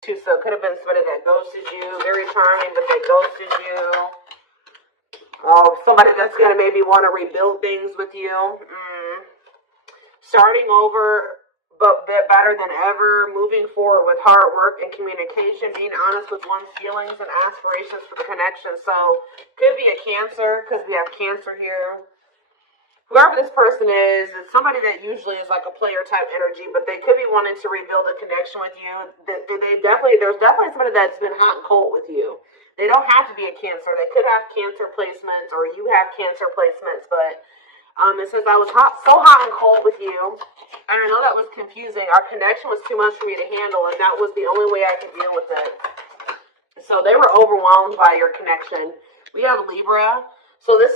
So it could have been somebody that ghosted you, very charming, but they ghosted you. Somebody that's going to maybe want to rebuild things with you. Starting over, but better than ever. Moving forward with hard work and communication. Being honest with one's feelings and aspirations for the connection. So, could be a Cancer, because we have Cancer here. Whoever this person is, it's somebody that usually is like a player type energy, but they could be wanting to rebuild a connection with you. There's definitely somebody that's been hot and cold with you. They don't have to be a Cancer. They could have Cancer placements, or you have Cancer placements, but it says, I was so hot and cold with you, and I know that was confusing. Our connection was too much for me to handle, and that was the only way I could deal with it. So they were overwhelmed by your connection. We have Libra. So if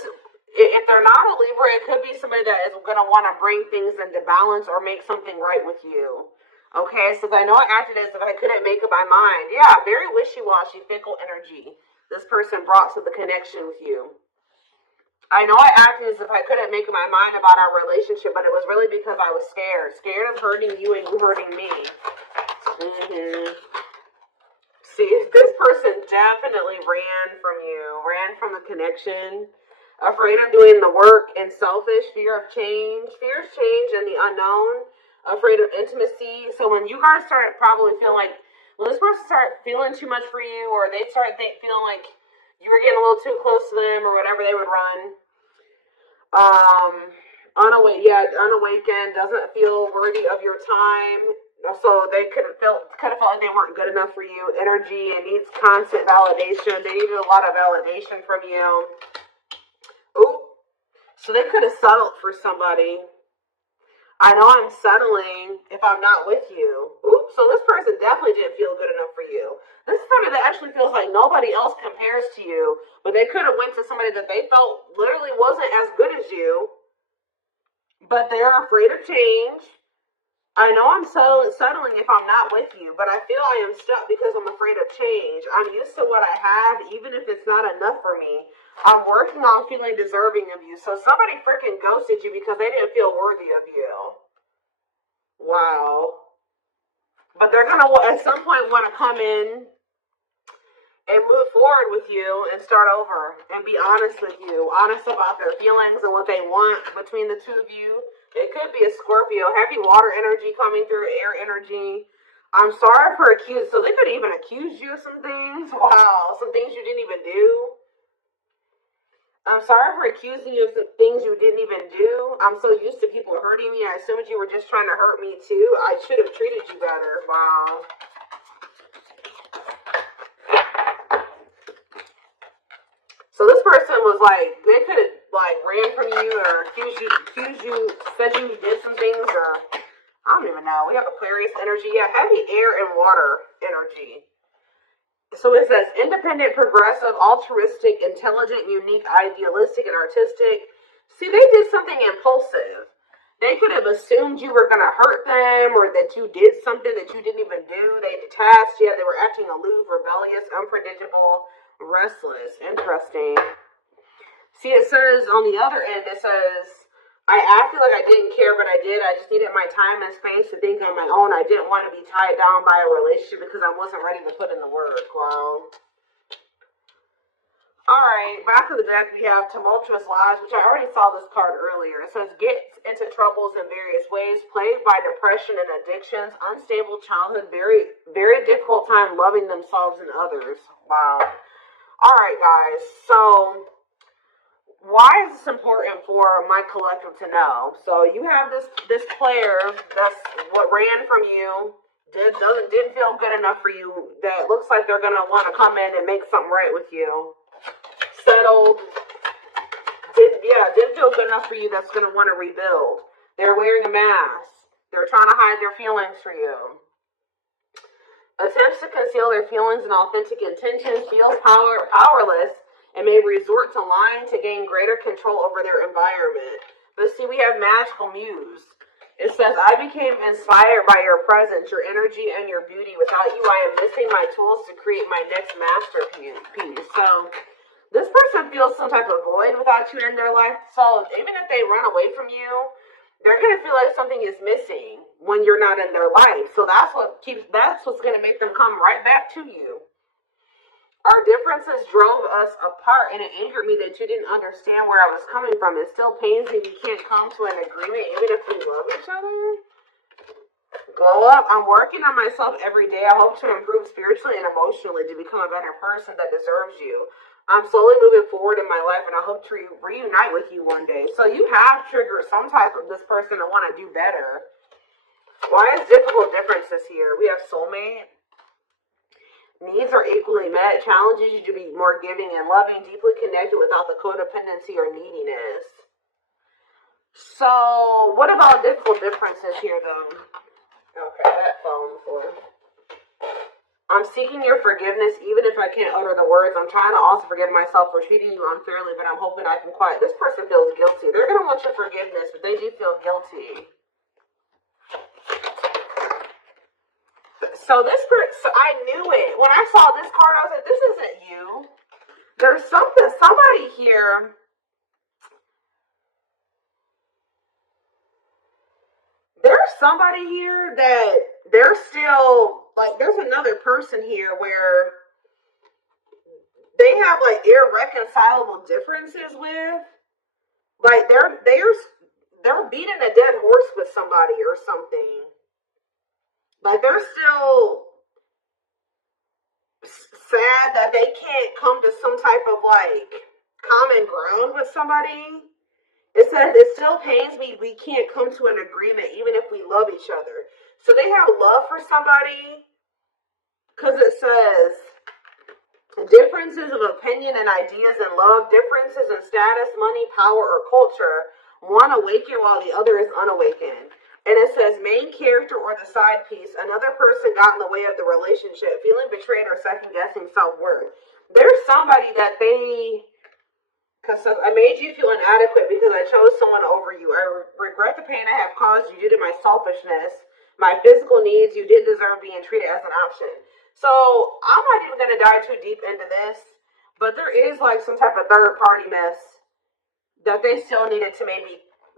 they're not a Libra, it could be somebody that is going to want to bring things into balance or make something right with you. Okay, so I know I acted as if I couldn't make up my mind. Yeah, very wishy-washy, fickle energy this person brought to the connection with you. I know I acted as if I couldn't make up my mind about our relationship, but it was really because I was scared. Scared of hurting you and you hurting me. See, this person definitely ran from you. Ran from the connection. Afraid of doing the work and selfish. Fear of change. Fear of change and the unknown. Afraid of intimacy. So when you guys start probably feeling like, when this person started feeling too much for you, or they started feeling like you were getting a little too close to them, or whatever, they would run. Unawakened, doesn't feel worthy of your time. So they could have felt like they weren't good enough for you. Energy and needs constant validation. They needed a lot of validation from you. Ooh. So they could have settled for somebody. I know I'm settling if I'm not with you. Ooh. So this person definitely didn't feel good enough for you. This is somebody that actually feels like nobody else compares to you, but they could have went to somebody that they felt literally wasn't as good as you, but they're afraid of change. I know I'm settling if I'm not with you, but I feel I am stuck because I'm afraid of change. I'm used to what I have, even if it's not enough for me. I'm working on feeling deserving of you. So somebody freaking ghosted you because they didn't feel worthy of you. Wow. But they're going to, at some point, want to come in and move forward with you and start over and be honest with you. Honest about their feelings and what they want between the two of you. It could be a Scorpio. Heavy water energy coming through, air energy. I'm sorry for accusing. So they could even accuse you of some things. Wow. Some things you didn't even do. I'm sorry for accusing you of some things you didn't even do. I'm so used to people hurting me. I assumed you were just trying to hurt me too. I should have treated you better. Wow. So this person was like, they could have like ran from you or accused you, said you did some things, or I don't even know. We have Aquarius energy. Yeah, heavy air and water energy. So it says independent, progressive, altruistic, intelligent, unique, idealistic, and artistic. See, they did something impulsive. They could have assumed you were going to hurt them, or that you did something that you didn't even do. They detached. Yeah, they were acting aloof, rebellious, unpredictable, restless. Interesting. See, it says on the other end, it says, I acted like I didn't care, but I did. I just needed my time and space to think on my own. I didn't want to be tied down by a relationship because I wasn't ready to put in the work. Wow. Alright, back to the deck we have Tumultuous Lives, which I already saw this card earlier. It says, get into troubles in various ways, plagued by depression and addictions, unstable childhood, very, very difficult time loving themselves and others. Wow. Alright, guys, so why is this important for my collective to know? So you have this player that's what ran from you, didn't feel good enough for you, that looks like they're going to want to come in and make something right with you. Settled, didn't feel good enough for you, that's going to want to rebuild. They're wearing a mask. They're trying to hide their feelings for you. Attempts to conceal their feelings and authentic intentions, feels powerless, and may resort to lying to gain greater control over their environment. But see, we have Magical Muse. It says, I became inspired by your presence, your energy, and your beauty. Without you, I am missing my tools to create my next masterpiece. So this person feels some type of void without you in their life. So even if they run away from you, they're gonna feel like something is missing when you're not in their life. So that's what's gonna make them come right back to you. Our differences drove us apart, and it angered me that you didn't understand where I was coming from. It still pains me we can't come to an agreement, even if we love each other. Glow up. I'm working on myself every day. I hope to improve spiritually and emotionally to become a better person that deserves you. I'm slowly moving forward in my life, and I hope to reunite with you one day. So you have triggered some type of this person to want to do better. Why is difficult differences here? We have soulmate. Needs are equally met. Challenges you to be more giving and loving, deeply connected without the codependency or neediness. So, what about difficult differences here, though? Okay, that phone for. I'm seeking your forgiveness, even if I can't utter the words. I'm trying to also forgive myself for treating you unfairly, but I'm hoping I can quiet. This person feels guilty. They're going to want your forgiveness, but they do feel guilty. So I knew it. When I saw this card, I was like, this isn't you. There's somebody here. There's somebody here that they're still, like, there's another person here where they have, like, irreconcilable differences with. Like, they're beating a dead horse with somebody or something. Like, they're still sad that they can't come to some type of, like, common ground with somebody. It says, it still pains me we can't come to an agreement even if we love each other. So they have love for somebody because it says differences of opinion and ideas and love, differences in status, money, power, or culture, one awakened while the other is unawakened. And it says main character or the side piece, another person got in the way of the relationship, feeling betrayed or second guessing self-worth. There's somebody that because I made you feel inadequate because I chose someone over you. I regret the pain I have caused you due to my selfishness, my physical needs. You didn't deserve being treated as an option. So I'm not even going to dive too deep into this, but there is like some type of third party mess that they still needed to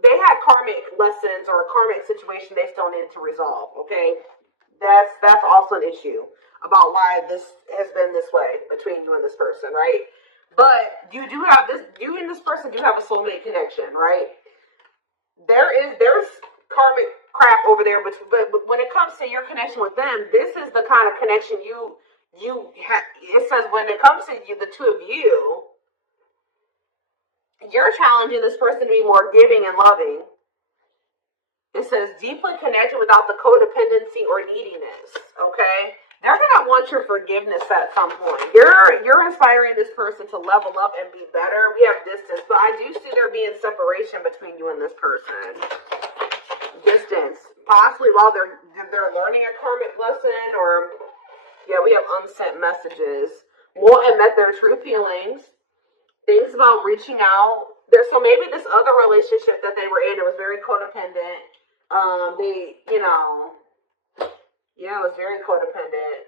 they had karmic lessons or a karmic situation they still needed to resolve, okay? That's also an issue about why this has been this way between you and this person, right? But you and this person do have a soulmate connection, right? There's karmic crap over there, but when it comes to your connection with them, this is the kind of connection you have. It says when it comes to you, the two of you, you're challenging this person to be more giving and loving. It says deeply connected without the codependency or neediness. Okay, they're gonna want your forgiveness at some point. You're inspiring this person to level up and be better. We have distance, but I do see there being separation between you and this person. Distance, possibly while they're learning a karmic lesson, or yeah, we have unsent messages. Won't admit their true feelings. Things about reaching out. So maybe this other relationship that they were in, it was very codependent. It was very codependent.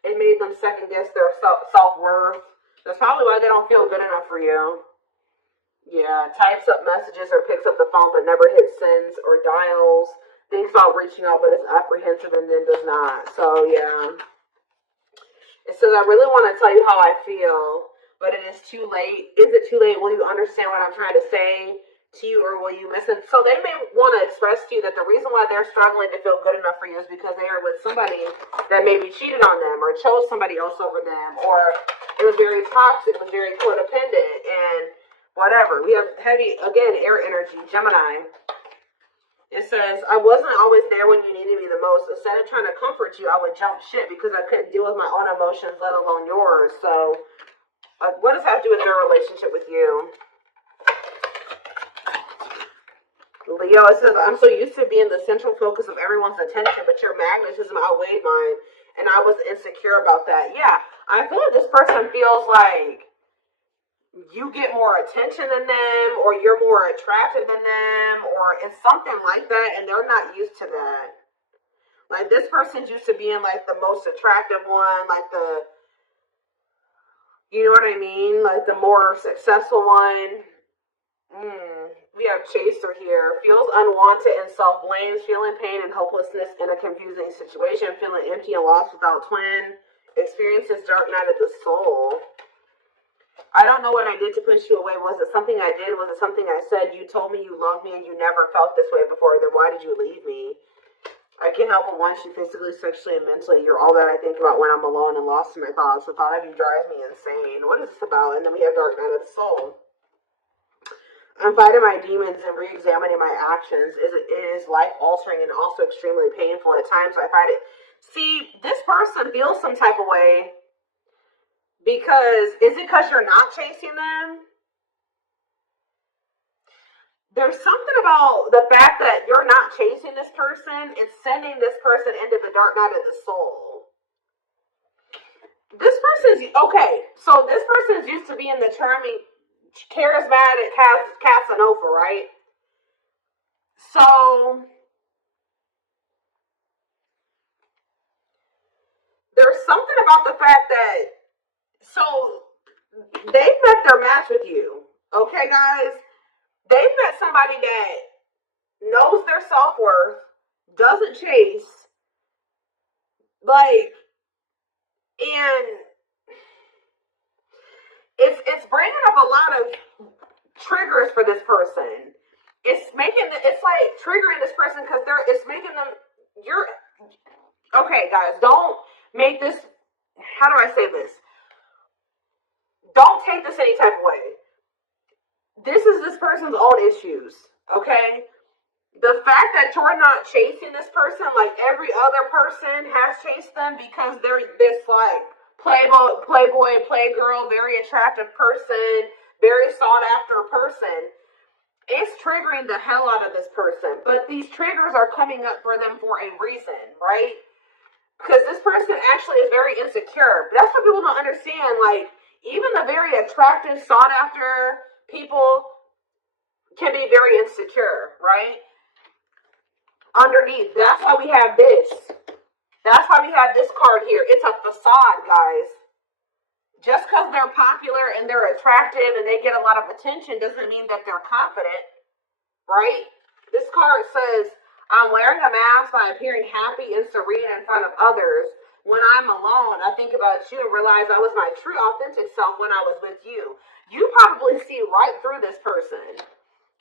It made them second guess their self-worth. That's probably why they don't feel good enough for you. Yeah, types up messages or picks up the phone but never hits sends or dials. Thinks about reaching out but is apprehensive and then does not. So, yeah. It says, I really want to tell you how I feel, but it is too late. Is it too late? Will you understand what I'm trying to say to you, or will you miss it? So they may want to express to you that the reason why they're struggling to feel good enough for you is because they are with somebody that maybe cheated on them or chose somebody else over them, or it was very toxic, it was very codependent, and whatever. We have heavy, again, air energy, Gemini. It says, I wasn't always there when you needed me the most. Instead of trying to comfort you, I would jump ship because I couldn't deal with my own emotions, let alone yours. So what does that have to do with their relationship with you? Leo, it says, I'm so used to being the central focus of everyone's attention, but your magnetism outweighed mine, and I was insecure about that. Yeah, I feel like this person feels like you get more attention than them, or you're more attractive than them, or it's something like that, and they're not used to that. Like, this person's used to being, like, the most attractive one, like you know what I mean? Like the more successful one. We have chaser here. Feels unwanted and self-blames, feeling pain and hopelessness in a confusing situation, feeling empty and lost without twin, experiences dark night of the soul. I don't know what I did to push you away. Was it something I did? Was it something I said? You told me you loved me and you never felt this way before. Then why did you leave me? I can't help but want you physically, sexually, and mentally. You're all that I think about when I'm alone and lost in my thoughts. The thought of you drives me insane. What is this about? And then we have dark night of the soul. I'm fighting my demons and re-examining my actions. It is life-altering and also extremely painful. At times I find it. See, this person feels some type of way because, is it because you're not chasing them? There's something about the fact that you're not chasing this person. It's sending this person into the dark night of the soul. This person's, okay, so this person's used to being the charming, charismatic Casanova, right? So there's something about the fact that, so they've met their match with you, okay, guys? They've met somebody that knows their self-worth, doesn't chase, like, and it's bringing up a lot of triggers for this person. It's like triggering this person because it's making them, okay, guys, don't make this, how do I say this? Don't take this any type of way. This is this person's own issues, okay? The fact that you're not chasing this person like every other person has chased them because they're this like playboy and playgirl, very attractive person, very sought after person, it's triggering the hell out of this person. But these triggers are coming up for them for a reason, right? Because this person actually is very insecure. But that's what people don't understand. Like, even the very attractive, sought after people can be very insecure, right? Underneath, that's why we have this. That's why we have this card here. It's a facade, guys. Just because they're popular and they're attractive and they get a lot of attention doesn't mean that they're confident, right? This card says, I'm wearing a mask by appearing happy and serene in front of others. When I'm alone, I think about you and realize I was my true, authentic self when I was with you. You probably see right through this person.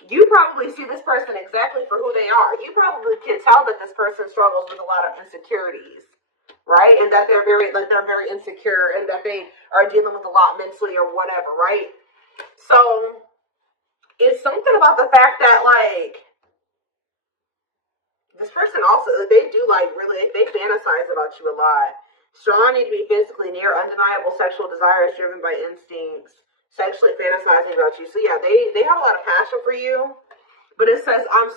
You probably see this person exactly for who they are. You probably can tell that this person struggles with a lot of insecurities, right? And that they're very insecure and that they are dealing with a lot mentally or whatever, right? So it's something about the fact that, like, this person also, they do, like, really, they fantasize about you a lot. Strong need to be physically near, undeniable sexual desires driven by instincts, sexually fantasizing about you. So yeah, they have a lot of passion for you. But it says, I'm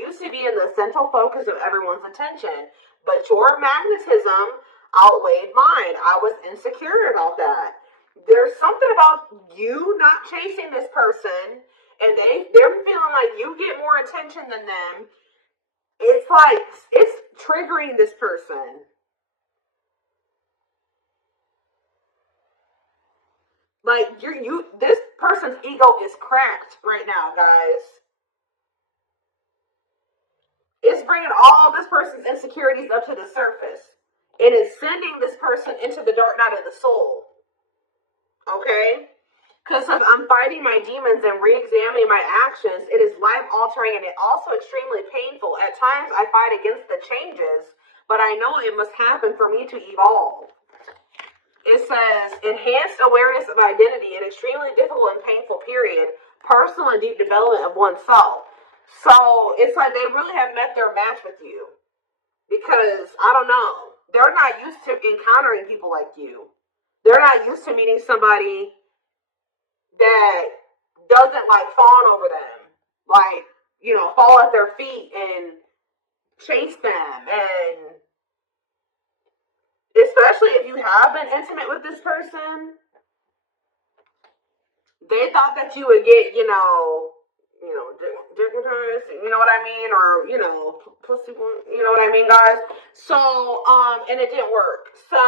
used to being the central focus of everyone's attention, but your magnetism outweighed mine. I was insecure about that. There's something about you not chasing this person, and they're feeling like you get more attention than them. It's like, it's triggering this person. Like, this person's ego is cracked right now, guys. It's bringing all this person's insecurities up to the surface. It is sending this person into the dark night of the soul. Okay? Because I'm fighting my demons and re-examining my actions, it is life-altering and it also extremely painful. At times, I fight against the changes, but I know it must happen for me to evolve. It says, enhanced awareness of identity, an extremely difficult and painful period, personal and deep development of oneself. So it's like they really have met their match with you. Because, I don't know, they're not used to encountering people like you. They're not used to meeting somebody that doesn't, like, fawn over them. Like, fall at their feet and chase them. And especially if you have been intimate with this person, they thought that you would get, dignitized, you know what I mean? Or, pussy, you know what I mean, guys? So, and it didn't work. So,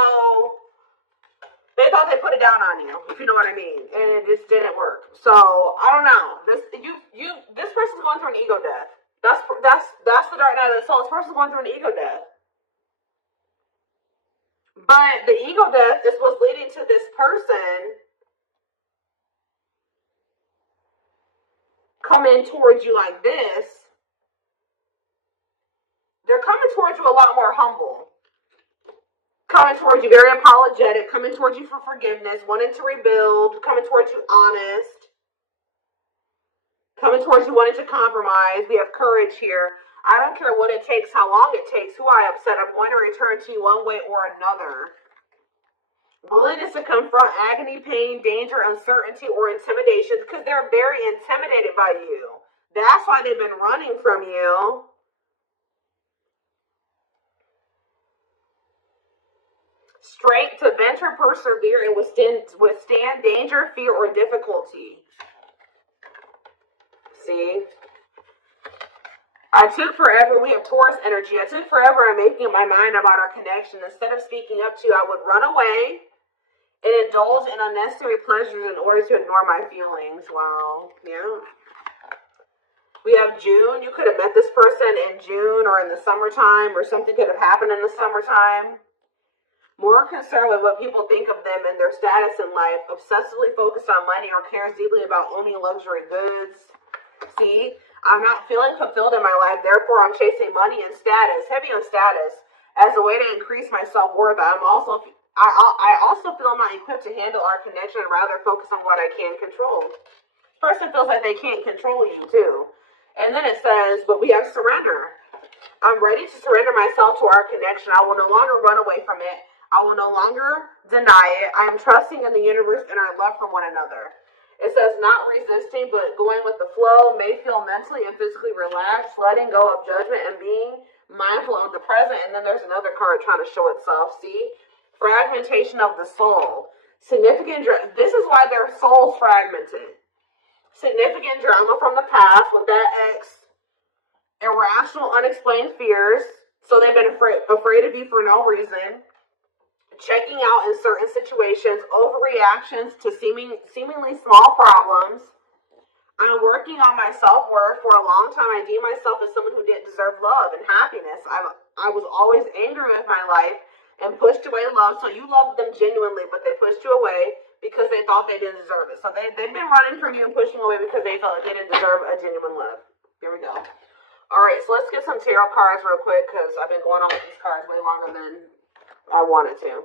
They thought they put it down on you, if you know what I mean, and it just didn't work. So I don't know. This person's going through an ego death. That's the dark night of the soul. This person's going through an ego death. But the ego death is what's leading to this person coming towards you like this. They're coming towards you a lot more humble. Coming towards you very apologetic, coming towards you for forgiveness, wanting to rebuild, coming towards you honest, coming towards you wanting to compromise. We have courage here. I don't care what it takes, how long it takes, who I upset, I'm going to return to you one way or another. Willingness to confront agony, pain, danger, uncertainty, or intimidation, because they're very intimidated by you. That's why they've been running from you. Strength to venture, persevere, and withstand danger, fear, or difficulty. See? I took forever. We have Taurus energy. I took forever in making up my mind about our connection. Instead of speaking up to you, I would run away and indulge in unnecessary pleasures in order to ignore my feelings. Wow. Yeah. We have June. You could have met this person in June or in the summertime, or something could have happened in the summertime. More concerned with what people think of them and their status in life, obsessively focused on money, or cares deeply about owning luxury goods. See, I'm not feeling fulfilled in my life, therefore I'm chasing money and status, heavy on status, as a way to increase my self-worth. I also feel I'm not equipped to handle our connection and rather focus on what I can control. Person feels like they can't control you too. And then it says, but we have surrender. I'm ready to surrender myself to our connection. I will no longer run away from it. I will no longer deny it. I am trusting in the universe and our love for one another. It says not resisting, but going with the flow, may feel mentally and physically relaxed, letting go of judgment and being mindful of the present. And then there's another card trying to show itself. See? Fragmentation of the soul. This is why their soul's fragmented. Significant drama from the past with that ex. Irrational, unexplained fears. So they've been afraid of you for no reason. Checking out in certain situations, overreactions to seemingly small problems. I'm working on my self-worth. For a long time, I deemed myself as someone who didn't deserve love and happiness. I was always angry with my life and pushed away love. So you loved them genuinely, but they pushed you away because they thought they didn't deserve it. So they've been running from you and pushing away because they felt like they didn't deserve a genuine love. Here we go. All right, so let's get some tarot cards real quick because I've been going on with these cards way longer than I wanted to.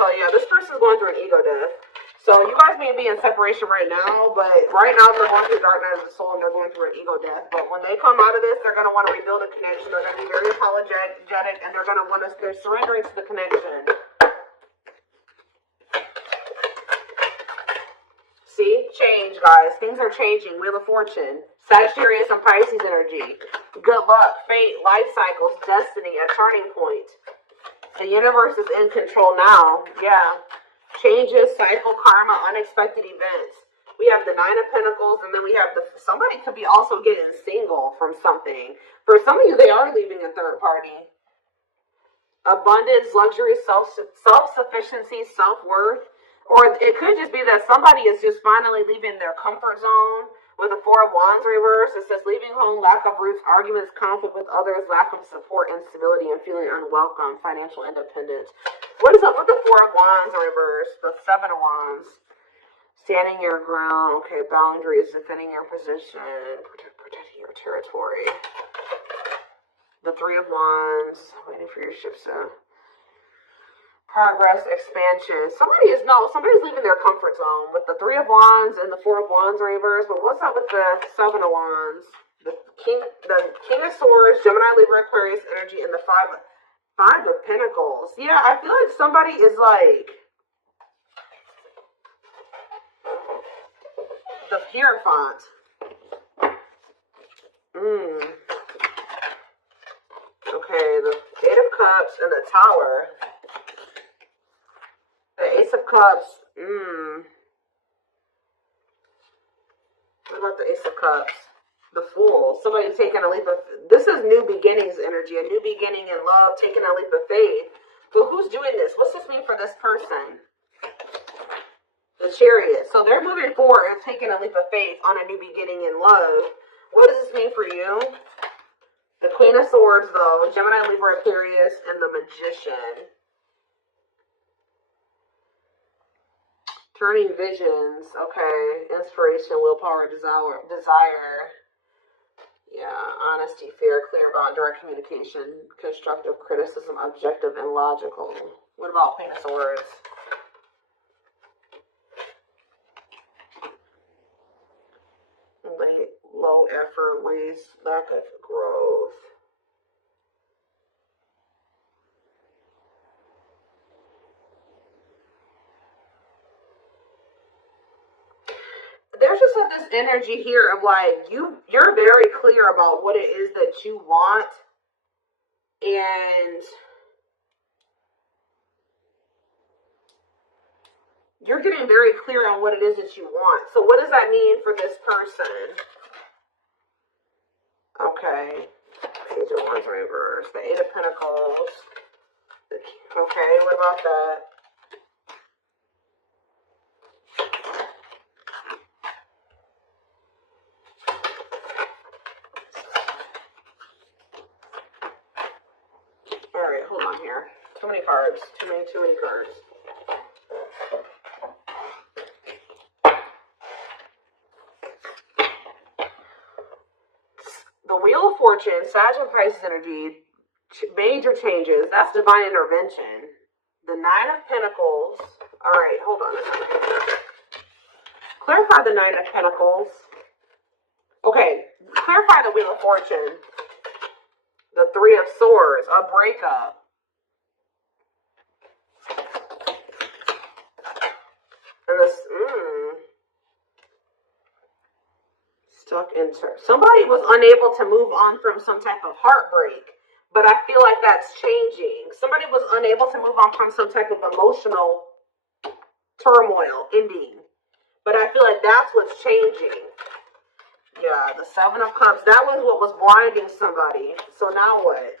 So yeah, this person's going through an ego death. So you guys may be in separation right now, but right now they're going through the dark night of the soul and they're going through an ego death. But when they come out of this, they're going to want to rebuild a connection. They're going to be very apologetic and they're going to want to, they're surrendering to the connection. See? Change, guys. Things are changing. Wheel of Fortune. Sagittarius and Pisces energy. Good luck, fate, life cycles, destiny, a turning point. The universe is in control now. Yeah. Changes, cycle, karma, unexpected events. We have the Nine of Pentacles, and then we have somebody could be also getting single from something. For some of you, they are leaving a third party. Abundance, luxury, self-sufficiency, self-worth. Or it could just be that somebody is just finally leaving their comfort zone. With the Four of Wands reverse, it says leaving home, lack of roots, arguments, conflict with others, lack of support, instability, and feeling unwelcome, financial independence. What is up with the Four of Wands reverse? The Seven of Wands. Standing your ground. Okay, boundaries, defending your position, protecting your territory. The Three of Wands, waiting for your ships to progress, expansion. Somebody's leaving their comfort zone with the Three of Wands and the Four of Wands reverse. But what's up with the Seven of Wands? The King of Swords, Gemini, Libra, Aquarius energy, and the Five of Pentacles. Yeah, I feel like somebody is like the Hierophant. Okay, the Eight of Cups and the Tower. The Ace of Cups. What about the Ace of Cups? The Fool. Somebody taking a leap of... This is new beginnings energy. A new beginning in love. Taking a leap of faith. So who's doing this? What's this mean for this person? The Chariot. So they're moving forward and taking a leap of faith on a new beginning in love. What does this mean for you? The Queen of Swords, though. Gemini, Libra, Aquarius, and the Magician. Turning visions. Okay. Inspiration, willpower, desire. Yeah. Honesty, fear, clear about direct communication, constructive criticism, objective, and logical. What about Queen of Swords? Low effort, waste, lack of growth. There's just like this energy here of like you're very clear about what it is that you want, and you're getting very clear on what it is that you want. So what does that mean for this person? Okay. Page of Wands reverse. The Eight of Pentacles. Okay, what about that? Alright, hold on here. Too many cards. Too many cards. The Wheel of Fortune, Sag and Pisces energy, major changes. That's divine intervention. The Nine of Pentacles. All right, hold on a second. Clarify the Nine of Pentacles. Okay, clarify the Wheel of Fortune. The Three of Swords, a breakup. And this, stuck in somebody was unable to move on from some type of heartbreak, but I feel like that's changing. Somebody was unable to move on from some type of emotional turmoil ending, but I feel like that's what's changing. Yeah, the Seven of Cups, that was what was blinding somebody. So now what?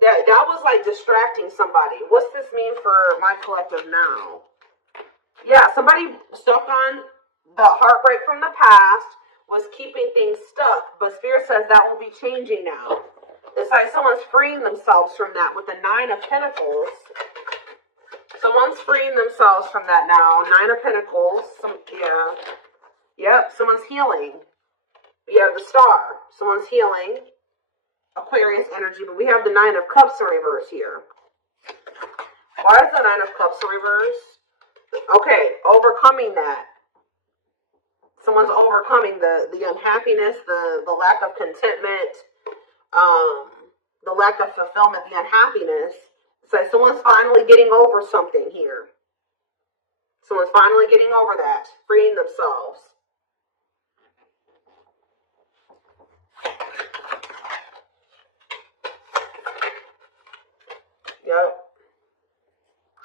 That was like distracting somebody. What's this mean for my collective now? Yeah, somebody stuck on the heartbreak from the past, was keeping things stuck, but Spirit says that will be changing now. It's like someone's freeing themselves from that with the Nine of Pentacles. Someone's freeing themselves from that now. Nine of Pentacles. Yep, someone's healing. We have the Star. Someone's healing. Aquarius energy, but we have the Nine of Cups in reverse here. Why is the Nine of Cups in reverse? Okay, overcoming that. Someone's overcoming the unhappiness, the lack of contentment, the lack of fulfillment, the unhappiness. So someone's finally getting over something here. Someone's finally getting over that, freeing themselves. Yep.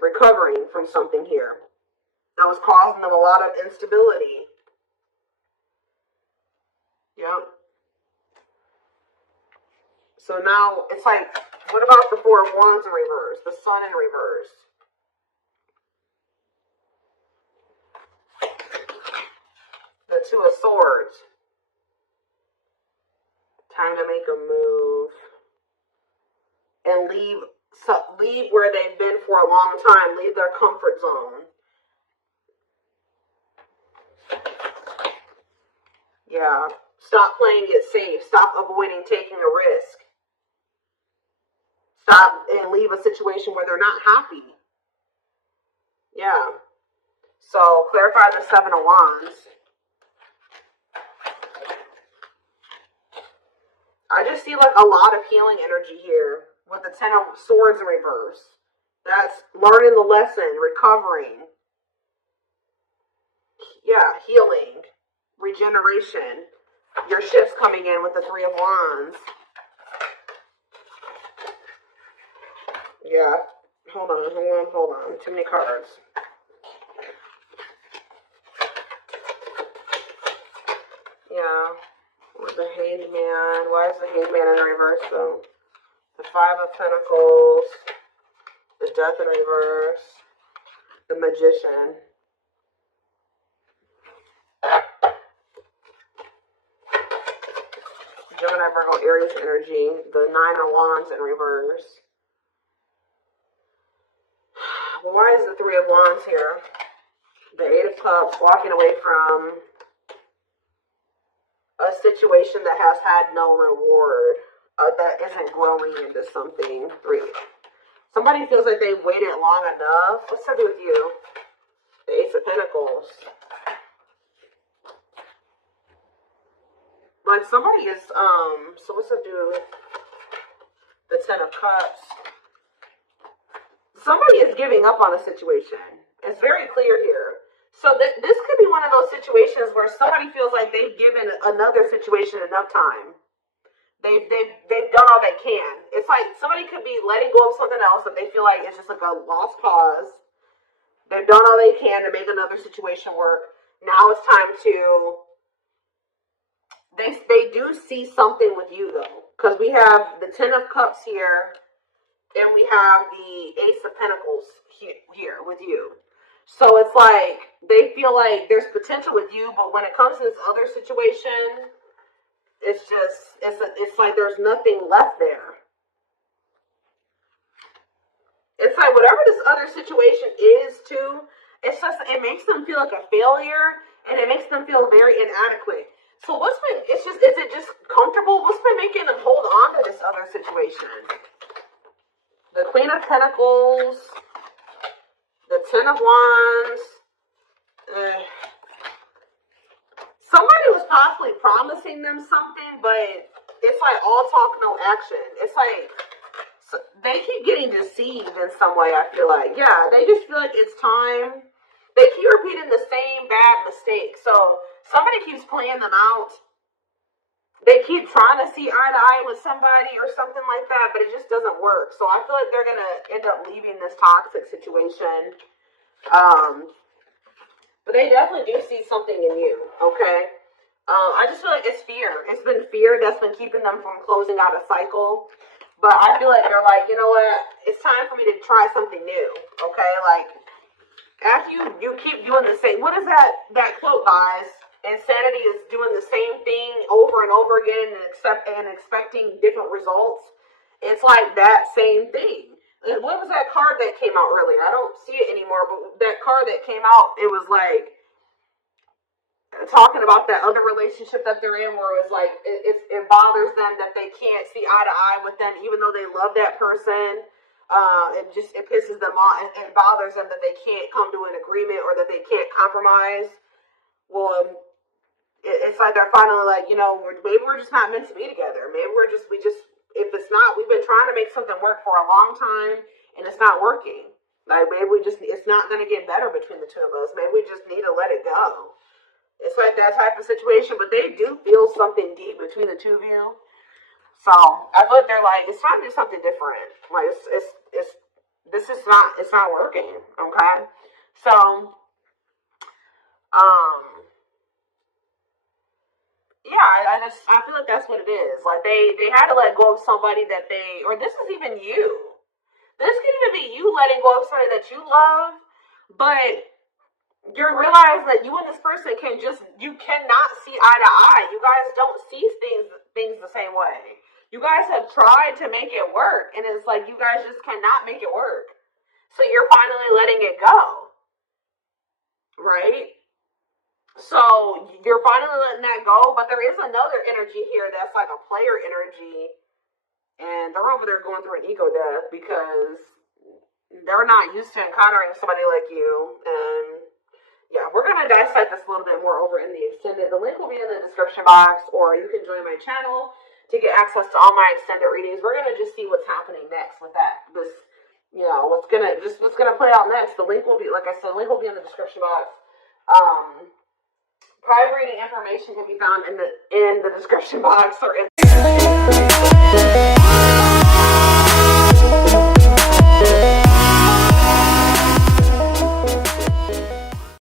Recovering from something here that was causing them a lot of instability. Yep. So now it's like, what about the Four of Wands in reverse? The Sun in reverse. The Two of Swords. Time to make a move. And leave where they've been for a long time. Leave their comfort zone. Yeah. Stop playing it safe. Stop avoiding taking a risk. Stop and leave a situation where they're not happy. Yeah. So clarify the Seven of Wands. I just see like a lot of healing energy here with the Ten of Swords in reverse. That's learning the lesson, recovering. Yeah, healing, regeneration. Your shifts coming in with the Three of Wands. Yeah. Hold on. Too many cards. Yeah. With the Hangman. Why is the Hangman in reverse though? The Five of Pentacles. there's Death in reverse. The Magician. Gemini, Virgo, Aries energy. The Nine of Wands in reverse. Why is the Three of Wands here? The Eight of Cups, walking away from a situation that has had no reward, that isn't growing into something. Somebody feels like they've waited long enough. What's that do with you? The Ace of Pentacles. Like somebody is, so what's that do with the Ten of Cups? Somebody is giving up on a situation. It's very clear here. So this could be one of those situations where somebody feels like they've given another situation enough time. They've done all they can. It's like somebody could be letting go of something else that they feel like it's just like a lost cause. They've done all they can to make another situation work. Now it's time to. They do see something with you though, because we have the Ten of Cups here, and we have the Ace of Pentacles here with you. So it's like they feel like there's potential with you, but when it comes to this other situation, it's just it's like there's nothing left there. It's like whatever this other situation is too, it's just it makes them feel like a failure, and it makes them feel very inadequate. So is it just comfortable? What's been making them hold on to this other situation? The Queen of Pentacles, the Ten of Wands. Somebody was possibly promising them something, but it's like all talk, no action. It's like they keep getting deceived in some way, I feel like. Yeah, they just feel like it's time. They keep repeating the same bad mistake. So somebody keeps playing them out. They keep trying to see eye to eye with somebody or something like that, but it just doesn't work. So I feel like they're going to end up leaving this toxic situation. But they definitely do see something in you, okay? I just feel like it's fear. It's been fear that's been keeping them from closing out a cycle. But I feel like they're like, you know what? It's time for me to try something new, okay? Like, after you keep doing the same, what is that quote, guys? Insanity is doing the same thing over and over again and expecting different results. It's like that same thing. What was that card that came out earlier? I don't see it anymore, but that card that came out, it was like talking about that other relationship that they're in, where it was like it bothers them that they can't see eye to eye with them, even though they love that person. It pisses them off. It bothers them that they can't come to an agreement or that they can't compromise. Well, it's like they're finally like, you know, maybe we're just not meant to be together. Maybe if it's not, we've been trying to make something work for a long time and it's not working. Like maybe it's not going to get better between the two of us. Maybe we just need to let it go. It's like that type of situation, but they do feel something deep between the two of you. So I feel like they're like, it's time to do something different. Like it's not working. Okay. So, yeah, I feel like that's what it is. Like they had to let go of somebody that or this is even you. This could even be you letting go of somebody that you love, but you realize that you and this person you cannot see eye to eye. You guys don't see things the same way. You guys have tried to make it work, and it's like you guys just cannot make it work. So you're finally letting it go, right? So you're finally letting that go, but there is another energy here that's like a player energy, and they're over there going through an ego death because they're not used to encountering somebody like you. And yeah, we're going to dissect this a little bit more over in the extended. The link will be in the description box, or you can join my channel to get access to all my extended readings. We're going to just see what's happening next with that. What's gonna play out next. The link will be, like I said, the link will be in the description box. Private reading information can be found in the description box or in